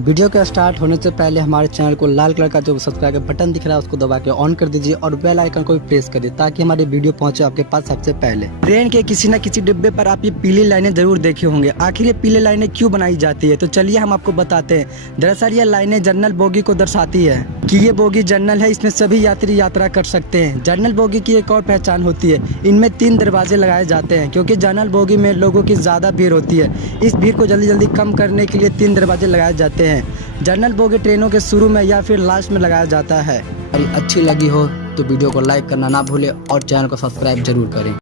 Video का start होने से पहले हमारे चैनल को लाल कलर का जो सब्सक्राइब का बटन दिख रहा है उसको दबा के ऑन कर दीजिए और बेल आइकन को भी प्रेस कर दीजिए ताकि हमारी वीडियो पहुंचे आपके पास सबसे पहले। ट्रेन के किसी न किसी डिब्बे पर आप ये पीली लाइनें जरूर देखे होंगे। आखिर ये पीली लाइनें क्यों बनाई जाती है, तो चलिए हम आपको बताते हैं। दरअसल ये लाइनें जनरल बोगी को दर्शाती है कि ये बोगी जनरल है, इसमें सभी यात्री यात्रा कर सकते हैं। जनरल बोगी की एक और पहचान होती है, इनमें 3 दरवाजे लगाए जाते हैं क्योंकि जनरल बोगी में लोगों की ज़्यादा भीड़ होती है। इस भीड़ को जल्दी जल्दी कम करने के लिए 3 दरवाजे लगाए जाते हैं। जनरल बोगी ट्रेनों के शुरू में या फिर लास्ट में लगाया जाता है। अगर अच्छी लगी हो तो वीडियो को लाइक करना ना भूलें और चैनल को सब्सक्राइब जरूर करें।